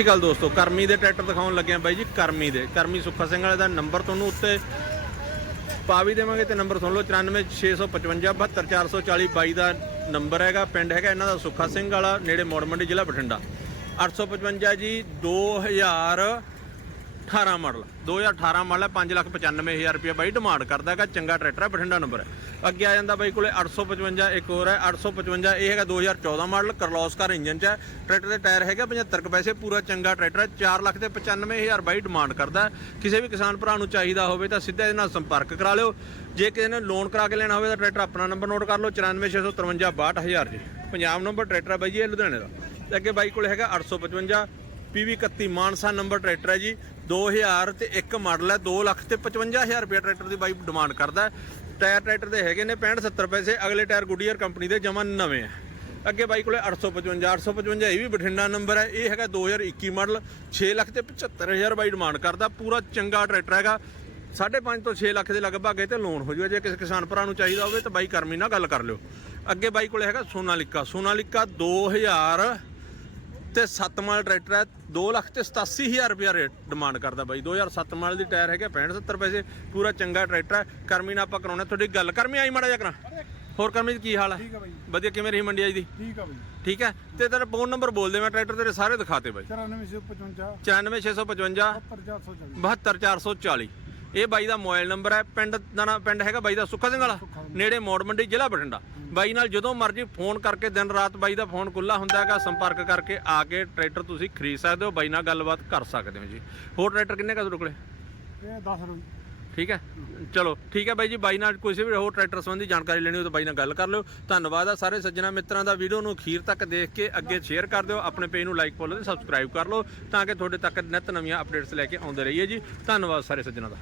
ਸ਼੍ਰੀ ਅਕਾਲ ਦੋਸਤੋ, ਕਰਮੀ ਦੇ ਟਰੈਕਟਰ ਦਿਖਾਉਣ ਲੱਗੇ ਆ ਬਾਈ ਜੀ, ਕਰਮੀ ਦੇ। ਕਰਮੀ ਸੁੱਖਾ ਸਿੰਘ ਵਾਲੇ ਦਾ ਨੰਬਰ ਤੁਹਾਨੂੰ ਉੱਤੇ ਪਾ ਵੀ ਦੇਵਾਂਗੇ ਤੇ ਨੰਬਰ ਸੁਣ ਲਓ 94655 72440 ਬਾਈ ਦਾ ਨੰਬਰ ਹੈਗਾ, ਪਿੰਡ ਹੈਗਾ ਇਹਨਾਂ ਦਾ ਸੁੱਖਾ ਸਿੰਘ ਵਾਲਾ, ਨੇੜੇ ਮੋੜ ਮੰਡੀ, ਜ਼ਿਲ੍ਹਾ ਬਠਿੰਡਾ। 855 ਜੀ 2018 ਮਾਡਲ। 2018 ਮਾਡਲ ਹੈ 595000 ਰੁਪਏ ਬਾਈ ਡਿਮਾਂਡ ਕਰਦਾ ਹੈਗਾ, ਚੰਗਾ ਟਰੈਕਟਰ ਹੈ, ਬਠਿੰਡਾ ਨੰਬਰ ਹੈ। ਅੱਗੇ ਆ ਜਾਂਦਾ ਬਾਈ ਕੋਲੇ 855 ਇੱਕ ਹੋਰ ਹੈ 855 ਇਹ ਹੈਗਾ 2014 ਮਾਡਲ ਕਰਲੋਸਕਰ ਇੰਜਨ ਚ ਹੈ। ਟਰੈਕਟਰ ਦੇ ਟਾਇਰ ਹੈਗੇ 75 ਕੁ ਪੈਸੇ, ਪੂਰਾ ਚੰਗਾ ਟਰੈਕਟਰ ਹੈ 4 ਲੱਖ ਤੇ 95000 ਬਾਈ ਡਿਮਾਂਡ ਕਰਦਾ ਕਿਸੇ ਵੀ ਕਿਸਾਨ ਭਰਾ ਨੂੰ ਚਾਹੀਦਾ ਹੋਵੇ ਤਾਂ ਸਿੱਧਾ ਇਹਦੇ ਨਾਲ ਸੰਪਰਕ ਕਰਾ ਲਿਓ। ਜੇ ਕਿਸੇ ਨੇ ਲੋਨ ਕਰਾ ਕੇ ਲੈਣਾ ਹੋਵੇ ਤਾਂ ਟਰੈਕਟਰ ਆਪਣਾ ਨੰਬਰ ਨੋਟ ਕਰ ਲਓ 94653 62000 ਜੀ। ਪੰਜਾਬ ਨੰਬਰ ਟਰੈਕਟਰ ਹੈ ਬਾਈ ਜੀ, ਇਹ ਲੁਧਿਆਣੇ ਦਾ। ਤੇ ਅੱਗੇ ਬਾਈ ਕੋਲੇ ਹੈਗਾ 855 PV 31 ਮਾਨਸਾ ਨੰਬਰ ਟਰੈਕਟਰ ਹੈ ਜੀ। 2000 ਤੇ ਇੱਕ ਮਾਡਲ ਹੈ 2 ਲੱਖ ਤੇ 55000 ਰੁਪਏ ਟਰੈਕਟਰ ਦੀ ਬਾਈ ਡਿਮਾਂਡ ਕਰਦਾ ਟਾਇਰ ਟਰੈਕਟਰ ਦੇ ਹੈਗੇ ਨੇ 65 70 ਪੈਸੇ, ਅਗਲੇ ਟਾਇਰ ਗੁੱਡੀਅਰ ਕੰਪਨੀ ਦੇ ਜਮਾ ਨਵੇਂ ਆ ਅੱਗੇ ਬਾਈ ਕੋਲੇ 855 855 ਇਹ ਵੀ ਬਠਿੰਡਾ ਨੰਬਰ ਹੈ। ਇਹ ਹੈਗਾ 2021 ਮਾਡਲ 6 ਲੱਖ ਤੇ 75000 ਬਾਈ ਡਿਮਾਂਡ ਕਰਦਾ, ਪੂਰਾ ਚੰਗਾ ਟਰੈਕਟਰ ਹੈਗਾ। 5.5 ਤੋਂ 6 ਲੱਖ ਦੇ ਲਗਭਗ ਇਹ ਤੇ ਲੋਨ ਹੋ ਜੂਗਾ ਜੇ ਕਿਸੇ ਕਿਸਾਨ ਭਰਾ ਨੂੰ ਚਾਹੀਦਾ ਹੋਵੇ ਤਾਂ ਬਾਈ ਕਰਮੀ ਨਾਲ ਗੱਲ ਕਰ ਲਿਓ। ਅੱਗੇ ਬਾਈ ਕੋਲੇ ਹੈਗਾ ਸੋਨਾਲਿਕਾ ਸੋਨਾਲਿਕਾ 2000 ਤੇ 7 ਮਾਡਲ ਟਰੈਕਟਰ ਹੈ 2 ਲੱਖ ਤੇ 87000 ਰੁਪਿਆ ਰੇਟ ਡਿਮਾਂਡ ਕਰਦਾ ਬਾਈ। 2007 ਮਾਡਲ ਦੀ ਟਾਇਰ ਹੈਗਾ 65 70 ਪੈਸੇ ਪੂਰਾ ਚੰਗਾ ਟਰੈਕਟਰ ਹੈ। ਕਰਮੀ ਨਾਲ ਆਪਾਂ ਕਰਾਉਣਾ ਤੁਹਾਡੀ ਗੱਲ ਕਰਮੀ ਆਈ ਮਾੜਾ ਜਿਹਾ ਕਰਾਂ। ਹੋਰ ਕਰਮੀ ਜੀ ਕੀ ਹਾਲ ਹੈ? ਠੀਕ ਆ ਬਾਈ ਵਧੀਆ ਕਿਵੇਂ ਰਹੀ ਮੰਡੀ ਅੱਜ ਦੀ? ਠੀਕ ਆ ਬਾਈ ਠੀਕ ਹੈ? ਤੇ ਤੇਰਾ ਫੋਨ ਨੰਬਰ ਬੋਲ ਦੇ ਮੈਂ ਟਰੈਕਟਰ ਤੇਰੇ ਸਾਰੇ ਦਿਖਾਤੇ ਬਾਈ। 9455 94655 75440 72440 ਇਹ ਬਾਈ ਦਾ ਮੋਬਾਈਲ ਨੰਬਰ ਹੈ ਪਿੰਡ ਦਾ ਨਾ ਪਿੰਡ ਹੈਗਾ ਬਾਈ ਦਾ ਸੁੱਖਾ ਸਿੰਘ ਵਾਲਾ ਨੇੜੇ ਮੋੜ ਮੰਡੀ ਜ਼ਿਲ੍ਹਾ ਬਠਿੰਡਾ। ਬਾਈ ਨਾਲ ਜਦੋਂ ਮਰਜ਼ੀ ਫੋਨ ਕਰਕੇ ਦਿਨ ਰਾਤ ਬਾਈ ਦਾ ਫੋਨ ਖੁੱਲਾ ਹੁੰਦਾ ਹੈਗਾ ਸੰਪਰਕ ਕਰਕੇ ਆ ਕੇ ਟਰੈਕਟਰ ਤੁਸੀਂ ਖਰੀਦ ਸਕਦੇ ਹੋ ਬਾਈ ਨਾਲ ਗੱਲਬਾਤ ਕਰ ਸਕਦੇ ਹੋ ਜੀ। ਹੋਰ ਟਰੈਕਟਰ ਕਿੰਨੇ ਕਾ ਕੋਲੇ? ਇਹ 10 ਰੁਪਏ। ਠੀਕ ਹੈ? ਚਲੋ ਠੀਕ ਹੈ ਬਾਈ ਜੀ ਬਾਈ ਨਾਲ ਕੋਈ ਵੀ ਹੋਰ ਟਰੈਕਟਰ ਸੰਬੰਧੀ ਜਾਣਕਾਰੀ ਲੈਣੀ ਹੋ ਤਾਂ ਬਾਈ ਨਾਲ ਗੱਲ ਕਰ ਲਿਓ। ਧੰਨਵਾਦ ਆ ਸਾਰੇ ਸੱਜਣਾ ਮਿੱਤਰਾਂ ਦਾ। ਵੀਡੀਓ ਨੂੰ ਅਖੀਰ ਤੱਕ ਦੇਖ ਕੇ ਅੱਗੇ ਸ਼ੇਅਰ ਕਰ ਦਿਓ ਆਪਣੇ ਪੇਜ ਨੂੰ ਲਾਈਕ ਫੋਲੋ ਤੇ ਸਬਸਕ੍ਰਾਈਬ ਕਰ ਲਓ ਤਾਂ ਕਿ ਤੁਹਾਡੇ ਤੱਕ ਨਿਤ ਨਵੀਆਂ ਅਪਡੇਟਸ ਲੈ ਕੇ ਆਉਂਦੇ ਰਹੀਏ ਜੀ। ਧੰਨਵਾਦ ਸਾਰੇ ਸੱਜਣਾ ਦਾ।